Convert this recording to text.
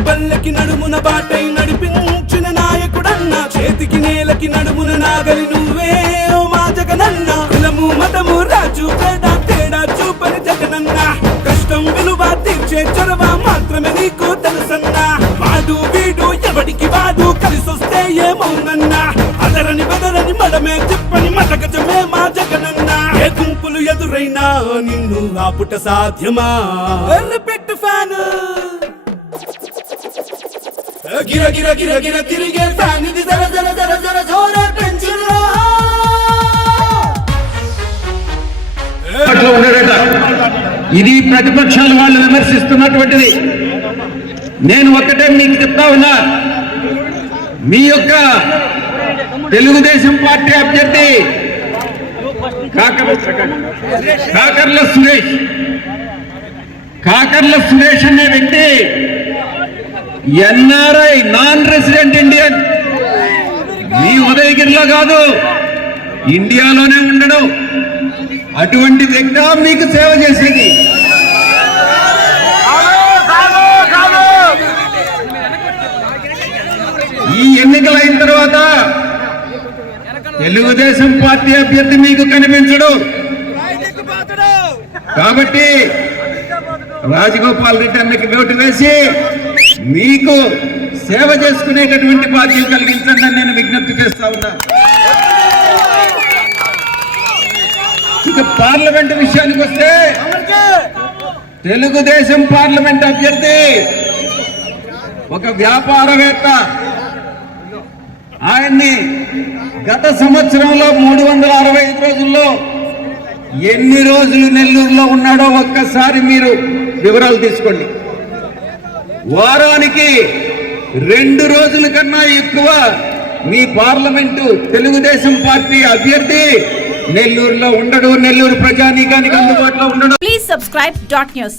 చేతికి పల్లెకి నడుమున బాటై నడిపించిన నాయకుడన్నా, చేతికి నేలకి నడుమున నాగలి నువ్వే ఓ మా జగనన్న. కులము మతము రాజు తేడా తేడా చూపని జగనన్న, కష్టం విలువ తీర్చే చొరవ మాత్రమే నీకు తెలుసన్నా. వాడు వీడు ఎవడికి వాడు కలిసొస్తే ఏమవునన్నా, అదరని బెదరని మడమే తిప్పని మటగజమే మా జగనన్న. ఏ గుంపులు ఎదురైనా నిన్ను ఆపుట సాధ్యమా? పెట్టు ఫ్యాను గిర గిర గిర గిర తిరిగే ఫ్యాన్ ఇది, జర జర జర జర జోర పెంచురా. ఇది ప్రతిపక్షాల వాళ్ళు విమర్శిస్తున్నటువంటిది. నేను ఒక్కటే మీకు చెప్తా ఉన్నా, మీ యొక్క తెలుగుదేశం పార్టీ అభ్యర్థి కాకర్ల సురేష్ అనే వ్యక్తి ఎన్ఆర్ఐ, నాన్ రెసిడెంట్ ఇండియన్. మీ ఉదయగిరిలో కాదు, ఇండియాలోనే ఉండడం. అటువంటి వ్యక్తి మీకు సేవ చేసేది. ఈ ఎన్నికలైన తర్వాత తెలుగుదేశం పార్టీ అభ్యర్థి మీకు కనిపించడు. కాబట్టి రాజగోపాల్ రెడ్డి అన్నకి ఓటు వేసి మీకు సేవ చేసుకునేటటువంటి బాధ్యత కలిగించండి అని నేను విజ్ఞప్తి చేస్తా ఉన్నా. ఇక పార్లమెంట్ విషయానికి వస్తే, తెలుగుదేశం పార్లమెంట్ అభ్యర్థి ఒక వ్యాపారవేత్త. ఆయన్ని గత సంవత్సరంలో 365 రోజుల్లో ఎన్ని రోజులు నెల్లూరులో ఉన్నాడో ఒక్కసారి మీరు వివరాలు తీసుకోండి. వారానికి 2 రోజుల కన్నా ఎక్కువ మీ పార్లమెంటు తెలుగుదేశం పార్టీ అభ్యర్థి నెల్లూరులో ఉండడు. నెల్లూరు ప్రజానీకానికి అందుబాటులో ఉండడు. Please subscribe .news.